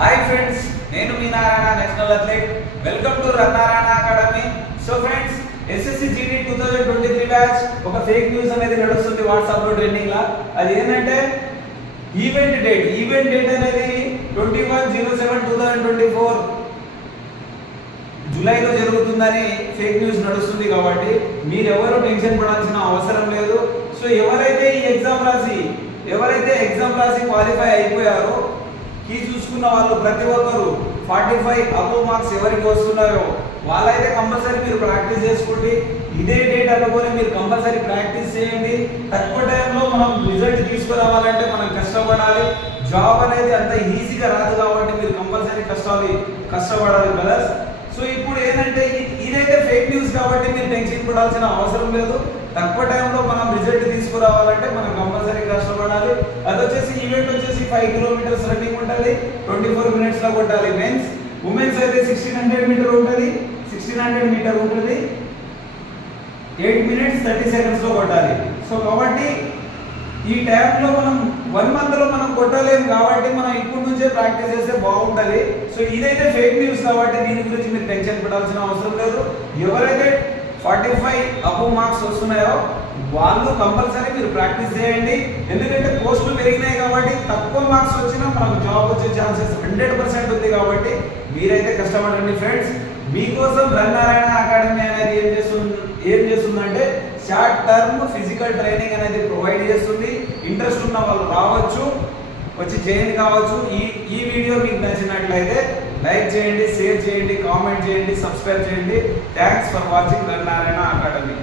हाय friends నేను మీ Narayana national athlete welcome to run Narayana academy. So friends SSC GD 2023 batch ఒక fake news అనేది నడుస్తుంది వాట్సాప్ లో ట్రెండింగ్ లా। అది ఏంటంటే ఈవెంట్ డేట్ అనేది 21/07/2024 జూలైలో జరుగుతుందని ఫేక్ న్యూస్ నడుస్తుంది కాబట్టి మీరు ఎవరు టెన్షన్ పడాల్సిన అవసరం లేదు। సో ఎవరైతే ఈ ఎగ్జామ్ రాసి క్వాలిఫై అయిపోయారో ఈ చూసుకున్న వాళ్ళు ప్రతి ఒక్కరు 45 అబవ్ మార్క్స్ ఎవరికి వస్తున్నాయో వాళ్ళైతే కంపల్సరీ మీరు ప్రాక్టీస్ చేసుకోండి। ఇదే డేట్ అనుకొని మీరు కంపల్సరీ ప్రాక్టీస్ చేయండి। తక్కువ టైంలో మనం రిజల్ట్ తీసుకురావాలంటే మనం కష్టపడాలి। జాబ్ అనేది అంత ఈజీగా రాదు కాబట్టి మీరు కంపల్సరీ కష్టపడాలి బ్రదర్స్। సో ఇప్పుడు ఏంటంటే ఇదైతే ఫేక్ న్యూస్ కాబట్టి మీరు టెన్షన్ పడాల్సిన అవసరం లేదు। తక్కువ టైంలో మనం రిజల్ట్ తీసుకురావాలంటే మనం కంపల్సరీ కష్టపడాలి। అది వచ్చేసి ఈవెంట్ వచ్చేసి 5 కిలోమీటర్స్ రన్నింగ్ ఉంటుంది, 24 మినిట్స్ లో కొట్టాలి మెన్స్। ఉమెన్స్ అయితే 1600 మీటర్ ఉంటుంది, 8 మినిట్స్ 30 సెకండ్స్ లో కొట్టాలి। సో కాబట్టి ఈ టైంలో మనం 1 మంత్ లో మనం కొట్టలేము కాబట్టి మనం ఇప్పటి నుంచే ప్రాక్టీస్ చేస్తే బాగుంటుంది। సో ఇదైతే ఫేక్ న్యూస్ కాబట్టి దీని గురించి మీరు టెన్షన్ పడాల్సిన అవసరం లేదు। ఎవరైతే 45 అబవ్ మార్క్స్ వస్తున్నాయో వాళ్ళు కంపల్సరీ మీరు ప్రాక్టీస్ చేయండి। ఎందుకంటే పోస్టులు పెరిగినాయి కాబట్టి తక్కువ మార్క్స్ వచ్చినా మనకు జాబ్ వచ్చే ఛాన్సెస్ 100% ఉంది కాబట్టి మీరైతే కష్టపడండి ఫ్రెండ్స్। మీకోసం రన్ నారాయణ అకాడమీ అనేది ఏం చేస్తుందంటే షార్ట్ టర్మ్ ఫిజికల్ ట్రైనింగ్ అనేది ప్రొవైడ్ చేస్తుంది। ఇంట్రెస్ట్ ఉన్న వాళ్ళు రావచ్చు, వచ్చి జాయిన్ కావచ్చు। ఈ వీడియో మీకు నచ్చినట్లయితే లైక్ చేయండి, షేర్ చేయండి, కామెంట్ చేయండి, సబ్స్క్రైబ్ చేయండి। Thanks for watching run Narayana academy.